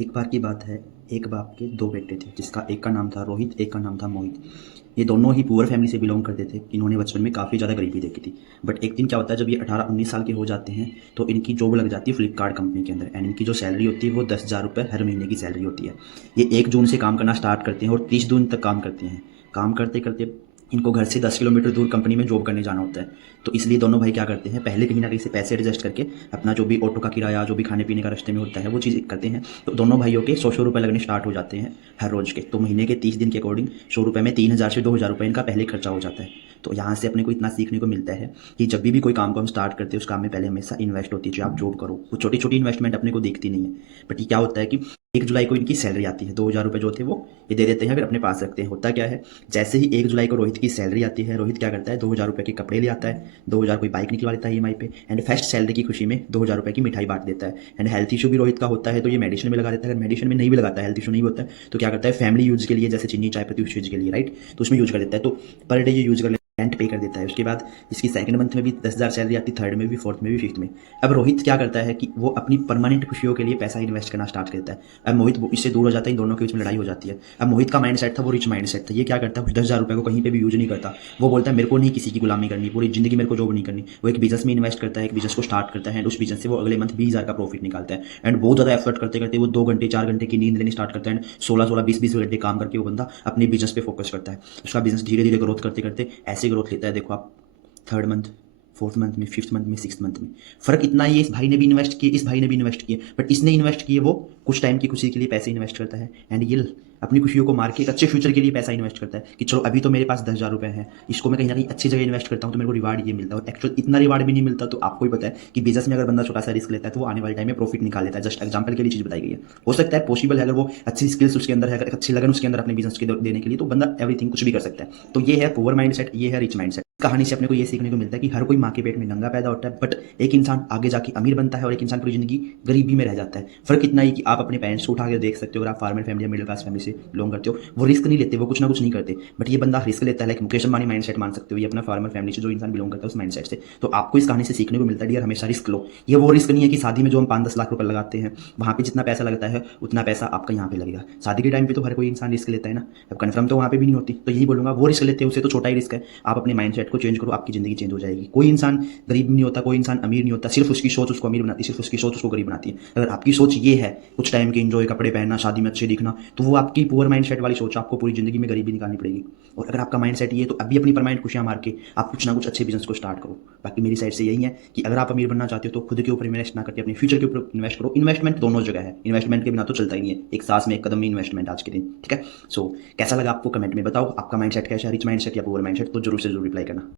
एक बार की बात है, एक बाप के 2 बेटे थे, जिसका एक का नाम था रोहित, एक का नाम था मोहित। ये दोनों ही पुअर फैमिली से बिलॉन्ग करते थे। इन्होंने बचपन में काफ़ी ज़्यादा गरीबी देखी थी। बट एक दिन क्या होता है, जब ये 18-19 साल के हो जाते हैं, तो इनकी जॉब लग जाती है फ्लिपकार्ट कंपनी के अंदर। एंड इनकी जो सैलरी होती है वो 10,000 रुपये हर महीने की सैलरी होती है। ये 1 जून से काम करना स्टार्ट करते हैं और 30 जून तक काम करते हैं। काम करते करते इनको घर से 10 किलोमीटर दूर कंपनी में जॉब करने जाना होता है। तो इसलिए दोनों भाई क्या करते हैं, पहले कहीं ना कहीं से पैसे एडजस्ट करके अपना जो भी ऑटो का किराया, जो भी खाने पीने का रास्ते में होता है, वो चीज़ करते हैं। तो दोनों भाइयों के 100 रुपये लगने स्टार्ट हो जाते हैं हर रोज़ के। तो महीने के 30 दिन के अकॉर्डिंग 100 रुपये में 3,000 से 2,000 रुपये इनका पहले खर्चा हो जाता है। तो यहाँ से अपने को इतना सीखने को मिलता है कि जब भी कोई काम को हम स्टार्ट करते हैं, उस काम में पहले हमेशा इन्वेस्ट होती है। जो आप जॉब करो, वो छोटी छोटी इन्वेस्टमेंट अपने को दिखती नहीं है। बट ये क्या होता है कि 1 जुलाई को इनकी सैलरी आती है, 2,000 रुपये जो थे वो ये दे देते हैं, फिर अपने पास रखते हैं। होता क्या है, जैसे ही 1 जुलाई को रोहित की सैलरी आती है, रोहित क्या करता है, 2,000 रुपये के कपड़े ले आता है, 2,000 कोई बाइक निकलवा लेता है ईएमआई पे, एंड फर्स्ट सैलरी की खुशी में 2,000 रुपये की मिठाई बांट देता है। एंड हेल्थ इशू भी रोहित का होता है, तो ये मेडिसिन में लगा देता है। अगर मेडिसिन में नहीं भी लगाता है, हेल्थ इशू नहीं होता है, तो क्या करता है, फैमिली यूज़ के लिए, जैसे चीनी चाय पत्ती, उस चीज़ के लिए, राइट, तो उसमें यूज़ कर देता है। तो पर डे ये यूज़ कर रेंट पे कर देता है। उसके बाद इसकी सेकंड मंथ में भी 10,000 सैलरी आती है, थर्ड में भी, फोर्थ में भी, फिफ्थ में। अब रोहित क्या करता है कि वो अपनी परमानेंट खुशियों के लिए पैसा इन्वेस्ट करना स्टार्ट करता है। अब मोहित इससे दूर हो जाता है, इन दोनों के बीच में लड़ाई हो जाती है। अब मोहित का माइंड सेट था, वो रिच माइंड सेट था। ये क्या करता है, उस 10,000 रुपये को कहीं पे भी यूज नहीं करता। वो बोलता है मेरे को नहीं किसी की गुलामी करनी, पूरी जिंदगी मेरे को जॉब नहीं करनी। वो एक बिजनेस में इन्वेस्ट करता है, एक बिजनेस को स्टार्ट करता है, एंड उस बिजनेस से वो अगले मंथ 20,000 का प्रॉफिट निकालता है। एंड बहुत ज़्यादा एफर्ट करते करते वो 2 घंटे 4 घंटे की नींद लेनी स्टार्ट करता है, एंड 16-16 20-20 घंटे काम करके वो बंदा अपने बिजनेस पे फोकस करता है। उसका बिजनेस धीरे धीरे ग्रोथ करते करते ऐसे ग्रोथ लेता है, देखो आप, थर्ड मंथ, फोर्थ मंथ में, फिफ्थ मंथ में, सिक्स मंथ में। फर्क इतना ही है, इस भाई ने भी इन्वेस्ट किए, इस भाई ने भी इन्वेस्ट किए, बट इसने इन्वेस्ट किए वो कुछ टाइम की खुशी के लिए पैसे इन्वेस्ट करता है, एंड ये अपनी खुशियों को मार के एक अच्छे फ्यूचर के लिए पैसा इन्वेस्ट करता है कि चलो अभी तो मेरे पास 10,000 रुपये हैं, इसको मैं कहीं ना कहीं अच्छी जगह इन्वेस्ट करता हूँ तो मेरे को रिवार्ड ये मिलता है। और एक्चुअल इतना रिवार्ड भी नहीं मिलता। तो आपको ही पता है कि बिजनेस में अगर बंदा छोटा सा रिस्क लेता है तो वो आने वाले टाइम में प्रॉफिट निकाल लेता है। जस्ट एग्जाम्पल के लिए चीज़ बताई गई है। हो सकता है पॉसिबल है, अगर वो अच्छी स्किल्स उसके अंदर है, अगर अच्छी लगन उसके अंदर अपने बिजनेस के देने के लिए, तो बंदा एवरीथिंग कुछ भी कर सकता है। तो ये है पुअर माइंड सेट, ये है रिच माइंड सेट। कहानी से अपने को ये सीखने को मिलता है कि हर कोई माँ के पेट में नंगा पैदा होता है, बट एक इंसान आगे जाके अमीर बनता है और एक इंसान पूरी जिंदगी गरीबी में रह जाता है। फर्क इतना ही कि आप अपने पेरेंट्स को उठा के देख सकते हो। अगर आप फार्मर फैमिली या मिडिल क्लास फैमिली से बिलोंग करते हो, वो रिस्क नहीं लेते, वो कुछ ना कुछ नहीं करते, बट ये बंदा रिस्क लेता है। Like Mukesh Ambani mind set मान सकते हो, ये अपना फार्मर फैमिली से जो इंसान बिलोंग करता है उस माइंड सेट से। तो आपको इस कहानी से सीखने को मिलता है, यार हमेशा रिस्क लो। ये वो रिस्क नहीं है कि शादी में जो हम 5-10 लाख रुपए लगाते हैं, वहाँ पे जितना पैसा लगता है उतना पैसा आपका यहाँ पे लगेगा। शादी के टाइम पे तो हर कोई इंसान रिस्क लेता है ना, अब कन्फर्म तो वहाँ पे भी नहीं होती। तो यही बोलूंगा, वो रिस्क लेते हैं उससे तो छोटा ही रिस्क है। आप अपने माइंड सेट को चेंज करो, आपकी जिंदगी चेंज हो जाएगी। कोई इंसान गरीब नहीं होता, कोई इंसान अमीर नहीं होता, सिर्फ उसकी सोच उसको अमीर बनाती है, सिर्फ उसकी सोच उसको गरीब बनाती है। अगर आपकी सोच ये है कुछ टाइम के इंजॉय, कपड़े पहनना, शादी में अच्छे दिखना, तो वो आपकी पुअर माइंड सेट वाली सोच, आपको पूरी जिंदगी में गरीबी निकालनी पड़ेगी। और अगर आपका माइंड सेट ये है, तो अभी अपनी परमानेंट खुशियां मार के आप कुछ ना कुछ अच्छे बिजनेस को स्टार्ट करो। बाकी मेरी साइड से यही है कि अगर आप अमीर बनना चाहते हो तो खुद के ऊपर इन्वेस्ट ना करके अपने फ्यूचर के ऊपर इन्वेस्ट करो। इन्वेस्टमेंट दोनों जगह है, इन्वेस्टमेंट के बिना तो चलता ही नहीं है। एक सांस में एक कदम में इन्वेस्टमेंट आज के दिन, ठीक है। सो कैसा लगा आपको कमेंट में बताओ, आपका माइंड सेट कैसा है, रिच माइंड सेट या पुअर माइंड सेट, तो जरूर से जरूर रिप्लाई करना।